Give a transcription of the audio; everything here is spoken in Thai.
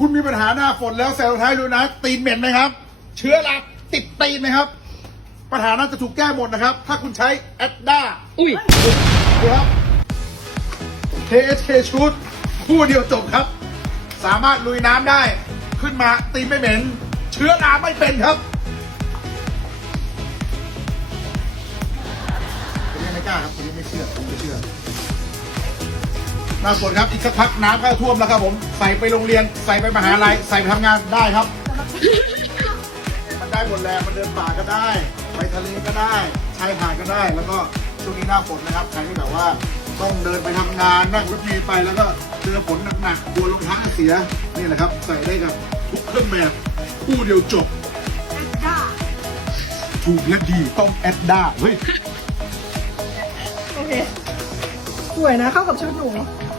คุณมีปัญหาหน้าฝนแล้วใส่รองเท้าดูนะ ตีนเหม็นไหมครับ เชื้อราติดตีนไหมครับ ปัญหานั้นจะถูกแก้หมดนะครับ ถ้าคุณใช้แอดด้าอุ้ยดูครับ KSK ชุดคู่เดียวจบครับ สามารถลุยน้ำได้ ขึ้นมาตีนไม่เหม็น เชื้อราไม่เป็นครับผมยังไม่กล้าครับผมยังไม่เชื่อผมไม่เชื่อ หน้าฝนครับอีกสักพักน้ำเข้าท่วมแล้วครับผมใส่ไปโรงเรียนใส่ไปมหาลัยใส่ไปทำงานได้ครับ มันได้หมดแรงมันเดินป่าก็ได้ ไปทะเลก็ได้ชายหาดก็ได้ แล้วก็ช่วงนี้หน้าฝนนะครับใครที่แบบว่าต้องเดินไปทำงานนั่งรถเมล์ไปแล้วก็เจอฝนหนักๆกลัวรองเท้าเสียนี่แหละครับใส่ได้กับทุกเครื่องแบบคู่เดียวจบถูกและดีต้องแอดด้าเฮ้ย โอเค สวยนะ เข้ากับชุดหนูเ